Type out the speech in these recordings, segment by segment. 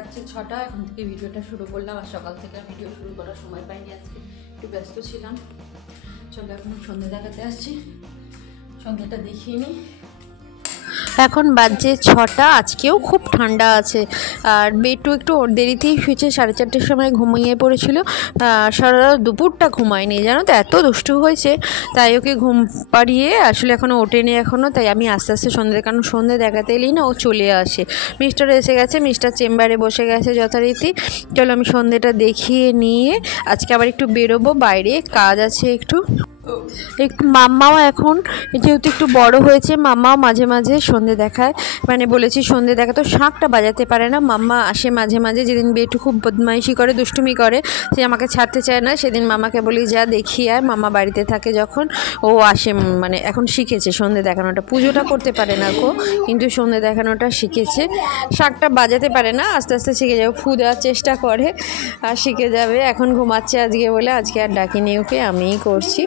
বাজছে 6টা, এখন থেকে ভিডিওটা শুরু করলাম। আর সকাল থেকে ভিডিও শুরু করার সময় পাইনি, আজকে একটু ব্যস্ত ছিলাম। চলো এখন সন্ধ্যে দেখাতে আসছি, সন্ধ্যাটা দেখিয়ে নিই। এখন বাজছে 6টা, আজকেও খুব ঠান্ডা আছে। আর বেটু একটু দেরিতেই শুয়েছে, 4:30টার সময় ঘুমিয়ে পড়েছিল। সারা দুপুরটা ঘুমায়নি, জানো তো, এত দুষ্টু হয়েছে। তাই ওকে ঘুম পাড়িয়ে আসলে এখনও ওঠেনি এখনও, তাই আমি আস্তে আস্তে সন্ধ্যে, কারণ সন্ধ্যে দেখাতে এলেই না ও চলে আসে। মিস্টার এসে গেছে, মিস্টার চেম্বারে বসে গেছে যথারীতি। চলো আমি সন্ধ্যেটা দেখিয়ে নিয়ে আজকে আবার একটু বেরোবো, বাইরে কাজ আছে একটু। মাম্মাও এখন যেহেতু একটু বড় হয়েছে, মাম্মাও মাঝে মাঝে সন্ধে দেখায়। মানে বলেছি সন্ধে দেখা তো শাঁখটা বাজাতে পারে না, মাম্মা আসে মাঝে মাঝে। যেদিন বেটু খুব বদমাইশি করে, দুষ্টুমি করে, সে আমাকে ছাড়তে চায় না, সেদিন মামাকে বলি যা দেখিয়ে আয়। মাম্মা বাড়িতে থাকে যখন, ও আসে। মানে এখন শিখেছে সন্ধে দেখানোটা, পুজোটা করতে পারে না গো, কিন্তু সন্ধে দেখানোটা শিখেছে। শাঁখটা বাজাতে পারে না, আস্তে আস্তে শিখে যাবে, ফু দেওয়ার চেষ্টা করে আর শিখে যাবে। এখন ঘুমাচ্ছে আজকে বলে, আজকে আর ডাকিনি ওকে, আমিই করছি।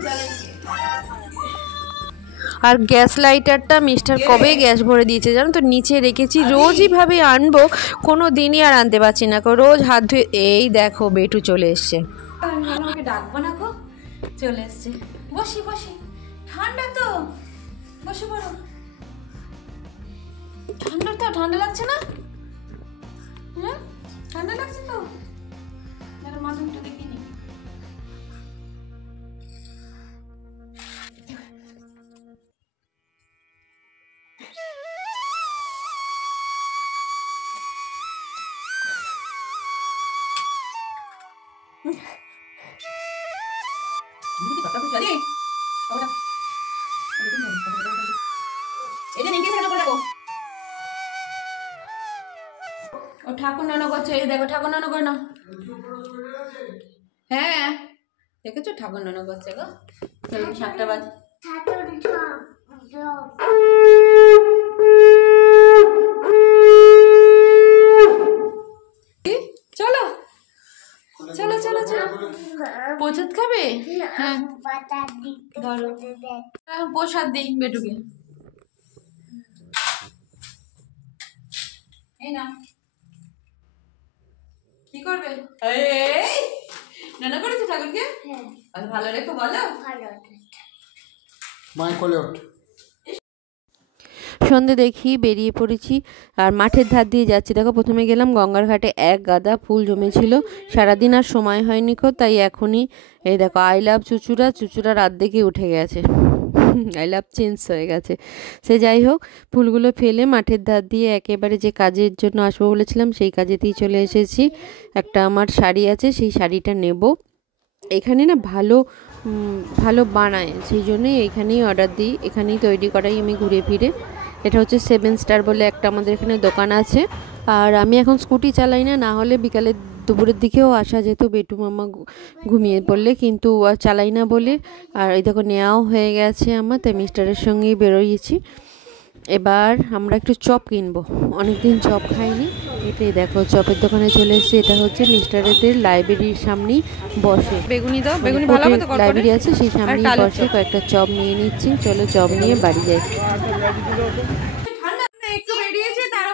আর গ্যাস লাইটারটা মিস্টার কবে গ্যাস ভরে দিয়েছে জানো তো, নিচে রেখেছি, রোজই ভাবে আনবো, কোনো দিনই আর আনতে পারছি না। রোজ হাত ধুয়ে, এই দেখো বেটু চলে এসছে। আমাকে ডাকবো না গো, চলে এসছে। বসি বসি, ঠান্ডা তো, বসে পড়ো। ঠান্ডা তো, ঠান্ডা লাগছে না? হুম, ঠান্ডা লাগছে তো, মাথা দেখিনি। ও ঠাকুর নানো করছে, এই দেখো ঠাকুর নানো করে না। হ্যাঁ দেখেছো, ঠাকুর নানো করছে গো। 7টা বাজে। চলো চলো চলো চলো, প্রসাদ খাবে? হ্যাঁ ধরো, প্রসাদ দিই বেটুকে। এই না, কি করবে? নানা করেছে ঠাকুরকে, ভালো রেখো, বলো মায়ের কোলে ওঠ। সন্ধে দেখি বেরিয়ে পড়েছি আর মাঠের ধার দিয়ে যাচ্ছি। দেখো প্রথমে গেলাম গঙ্গার ঘাটে, এক গাদা ফুল জমেছিল, সারাদিন আর সময় হয়নি কো, তাই এখনই এই দেখো আই লাভ চুচুড়া, চুচুড়া রাত দেখে উঠে গেছে, আই লাভ চেঞ্জ হয়ে গেছে। সে যাই হোক, ফুলগুলো ফেলে মাঠের ধার দিয়ে একেবারে যে কাজের জন্য আসবো বলেছিলাম সেই কাজেতেই চলে এসেছি। একটা আমার শাড়ি আছে, সেই শাড়িটা নেব। এখানে না ভালো ভালো বানায়, সেই জন্যই এখানেই অর্ডার দিই, এখানেই তৈরি করাই আমি ঘুরে ফিরে। এটা হচ্ছে 7 স্টার বলে একটা আমাদের এখানে দোকান আছে। আর আমি এখন স্কুটি চালাই না, না হলে বিকালে দুপুরের দিকেও আসা যেত বেটু মামা ঘুমিয়ে পড়লে, কিন্তু চালাই না বলে। আর এই দেখো নেওয়াও হয়ে গেছে আমার, তাই মিস্টারের সঙ্গেই বেরোইছি। এবার আমরা একটু চপ কিনবো, অনেকদিন চপ খাইনি। এটাই দেখো চপের দোকানে চলে এসেছি। এটা হচ্ছে মিস্টারেদের লাইব্রেরির সামনেই বসে, বেগুনি দাও, বেগুনি ভালো হবে তো, লাইব্রেরি আছে সেই সামনেই বসে। কয়েকটা চপ নিয়ে নিচ্ছি, চলো চপ নিয়ে বাড়ি যাই। একটু বেরিয়েছে তার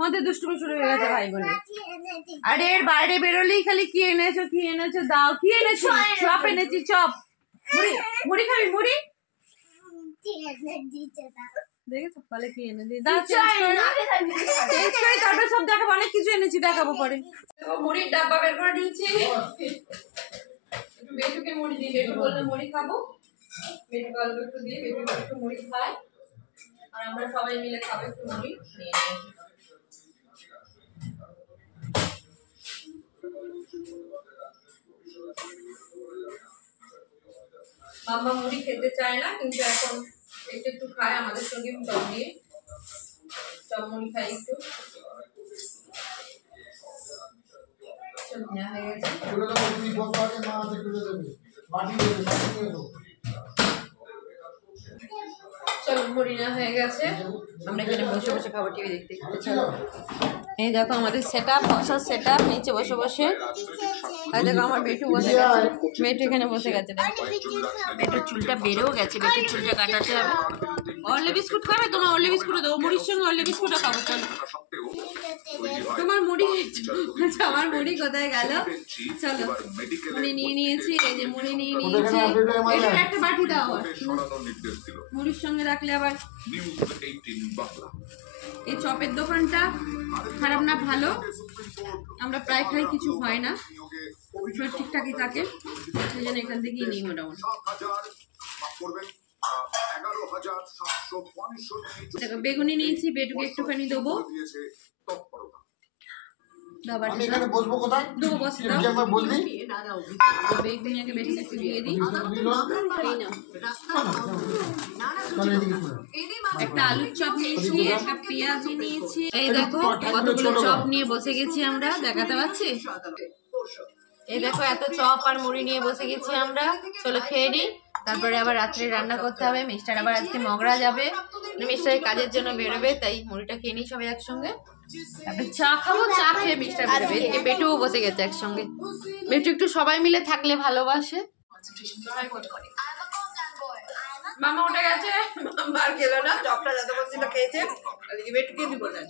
মধ্যে দুষ্টুমি শুরু হয়ে গেছে ভাই বোনে। আরে এর বাইরে বেরোলেই খালি কি এনেছো কি এনেছো, দাও কি এনেছো, চপ এনেছি, চপ। মুড়ি, মুড়ি খাবি, মুড়ি দেখেছো ফলে কি এনে দিই, তারপরে সব দেখাবো, অনেক কিছু এনেছি দেখাবো পরে। মুড়ির ডাব্বা বের করে নিয়েছি, বেটুকে মুড়ি দিই, বেটু বললে মুড়ি খাবো, বেটু অল্প একটু দিয়ে, বেটু একটু মুড়ি খায় আর আমরা সবাই মিলে খাবো একটু মুড়ি। মাম্মা মুড়ি খেতে চায় না, কিন্তু এখন একটু একটু খায় আমাদের সঙ্গে চপ দিয়ে, চপ মুড়ি খাই একটু। চলো মুড়ি না হয়ে গেছে, আমরা এখানে বসে বসে খাবো, টিভি দেখতে দেখতে। চলো এই দেখো আমাদের সেটআপ, বসার সেটআপ, নিচে বসে বসে। আর দেখো আমার বেটু বসে গেছে, বেটু এখানে বসে গেছে, বেটুর চুলটা বেড়েও গেছে, বেটুর চুলটা কাটাতে হবে। অরলি বিস্কুট খাবে? তোমার অরলি বিস্কুট দেবো, মুড়ির সঙ্গে অরলি বিস্কুটও খাবো। চলো তোমার মুড়ি আচ্ছা আমার মুড়ি কোথায় গেল? চলো মুড়ি নিয়ে নিয়েছি, এই যে মুড়ি নিয়ে নিয়েছি, এটা একটা বাটি দাও, মুড়ির সঙ্গে রাখলে আবার। এই চপের দোকানটা খারাপ না, ভালো, আমরা প্রায় খাই, কিছু হয় না, সব ঠিকঠাকই থাকে, সেই জন্য এখান থেকেই নিই মোটামুটি। দেখো বেগুনি নিয়েছি, বেটুকে একটুখানি দেবো, একটা আলুর চপ নিয়েছি, একটা পেঁয়াজ নিয়েছি। এই দেখো কতগুলো চপ নিয়ে বসে গেছি আমরা, দেখাতে পাচ্ছি? এই দেখো এত চপ আর মুড়ি নিয়ে বসে গেছি আমরা। চলো খেয়ে নিই, তারপরে আবার রাত্রে রান্না করতে হবে। মিস্টার আবার আজকে মগরা যাবে, মিস্টারের কাজের জন্য বেরোবে, তাই মুড়িটা খেয়ে নিই সবাই একসঙ্গে, তারপরে চা খাবো, চা খেয়ে মিস্টার বেরোবে। এদিকে বেটুও বসে গেছে একসঙ্গে। বেটু একটু সবাই মিলে থাকলে ভালোবাসে। মামা উঠে গেছে, মার খেলো না, চপটা যত বলছিল খেয়েছে, বেটুকে দিব না।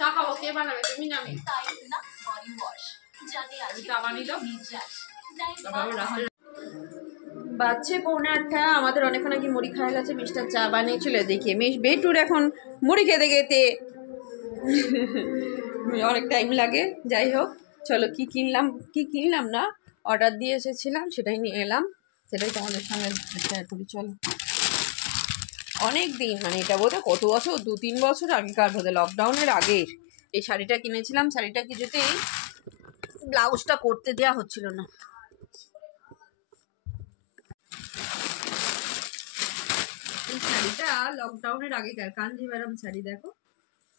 চা খাবো, কে বানাবে, তুমি না আমি? বাজছে 7:45, আমাদের অনেকক্ষণ আগে মুড়ি খাওয়া গেছে, মিস্টার চা বানিয়েছিল। দেখি বেটুর এখন মুড়ি খেতে খেতে অনেক টাইম লাগে। যাই হোক, চলো কি কিনলাম না, অর্ডার দিয়ে এসেছিলাম, সেটাই নিয়ে এলাম, সেটাই তোমাদের সঙ্গে শেয়ার করি। চলো, অনেক দিন, মানে এটা বোধহয় কত বছর, 2-3 বছর আগেকার, বোধহয় লকডাউনের আগের এই শাড়িটা কিনেছিলাম। শাড়িটা কিছুতেই ব্লাউজটা করতে দেওয়া হচ্ছিল না। এই শাড়িটা লকডাউনের আগেকার কাঞ্জিভারাম শাড়ি, দেখো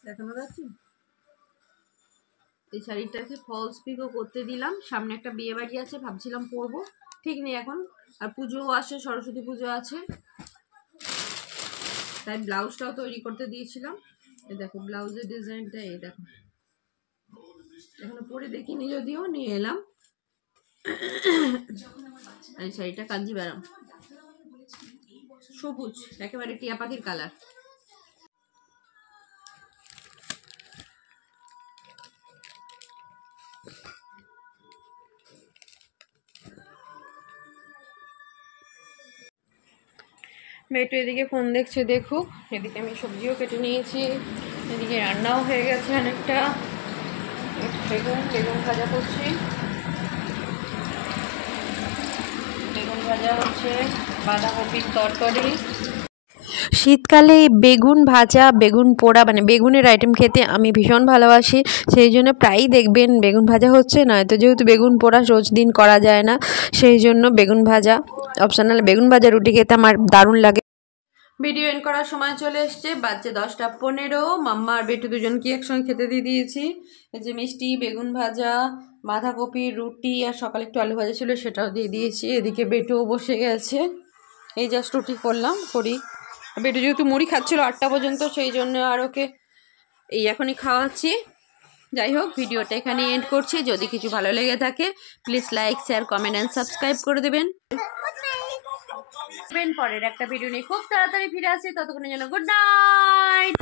দেখানো যাচ্ছে। এই শাড়িটাকে ফলস পিকও করতে দিলাম, সামনে একটা বিয়ে বাড়ি আছে, ভাবছিলাম পরবো, ঠিক নেই এখন, আর পুজোও আসে, সরস্বতী পুজো আছে, তাই ব্লাউজটাও তৈরি করতে দিয়েছিলাম। এই দেখো ব্লাউজের ডিজাইনটা, এই দেখো, এখনো পরে দেখিনি যদিও, নিয়ে এলাম। এই শাড়িটা কাঞ্জিভারাম, সবুজ, একেবারে টিয়া পাখির কালার। মেয়েটু এদিকে ফোন দেখছে, দেখুক। এদিকে আমি সবজিও কেটে নিয়েছি, এদিকে রান্নাও হয়ে গেছে অনেকটা। বেগুন ভাজা করছি, বেগুন ভাজা হচ্ছে, বাঁধাকপির তরকারি। শীতকালে বেগুন ভাজা, বেগুন পোড়া, মানে বেগুনের আইটেম খেতে আমি ভীষণ ভালোবাসি, সেই জন্য প্রায়ই দেখবেন বেগুন ভাজা হচ্ছে, নয়তো যেহেতু বেগুন পোড়া রোজ দিন করা যায় না, সেই জন্য বেগুন ভাজা অপশনাল। বেগুন ভাজা রুটি খেতে আমার দারুণ লাগে। ভিডিও এন্ড করার সময় চলে এসছে, বাজছে 10:15। মাম্মা আর বেটু দুজনকে একসঙ্গে খেতে দিয়ে দিয়েছি। এই যে মিষ্টি, বেগুন ভাজা, বাঁধাকপি, রুটি, আর সকালে একটু আলু ভাজা ছিল, সেটাও দিয়ে দিয়েছি। এদিকে বেটুও বসে গেছে, এই জাস্ট রুটি করি। বেটু যেহেতু মুড়ি খাচ্ছিল 8টা পর্যন্ত, সেই জন্য আর ওকে এই এখনই খাওয়াচ্ছি। যাই হোক, ভিডিওটা এখানে এন্ড করছি। যদি কিছু ভালো লেগে থাকে please like, share, comment and subscribe করে দেবেন। পরের একটা ভিডিও নিয়ে খুব তাড়াতাড়ি ফিরে আসি, ততক্ষণের জন্য গুড নাইট।